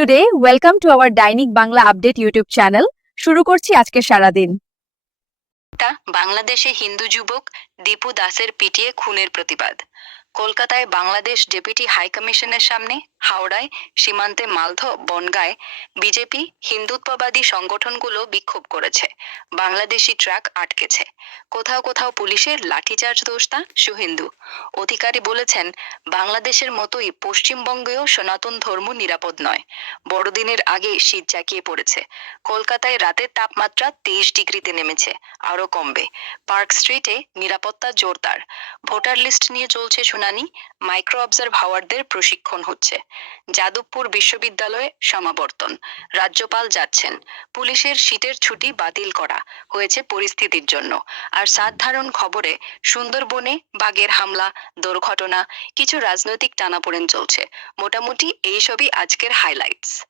today, welcome to our Dainik Bangla Update YouTube channel. শুরু করছি আজকে সারাদিন। বাংলাদেশে হিন্দু যুবক দীপু দাসের পিটিয়ে খুনের প্রতিবাদ। কলকাতায় বাংলাদেশ ডেপুটি হাইকমিশনের সামনে, হাওড়ায়, সীমান্তে মালদহ, বনগাঁয় বিজেপি হিন্দুত্ববাদী সংগঠনগুলো বিক্ষোভ করেছে। বাংলাদেশি ট্রাক আটকেছে। কোথাও কোথাও পুলিশের লাঠিচার্জ দোস্তা সুহিন্দু। অধিকারী বলেছেন, বাংলাদেশের মতোই পশ্চিমবঙ্গেও সনাতন ধর্ম নিরাপদ নয়। বড়দিনের আগে শীত জাঁকিয়ে পড়েছে। কলকাতায় রাতের তাপমাত্রা 23 ডিগ্রিতে নেমেছে, আরও কমবে। পার্ক স্ট্রিটে নিরাপত্তা জোরদার। ভোটার লিস্ট নিয়ে চলছে শুনানি। মাইক্রো অবজারভারদের প্রশিক্ষণ হচ্ছে। যাদবপুর বিশ্ববিদ্যালয়ে সমাবর্তন। রাজ্যপাল যাচ্ছেন। পুলিশের শীতের ছুটি বাতিল করা হয়েছে পরিস্থিতির জন্য। আর সাধারণ খবরে, সুন্দরবনে বাঘের হামলা, দুর্ঘটনা, কিছু রাজনৈতিক টানাপোড়েন চলছে। মোটামুটি এইসবই আজকের হাইলাইটস।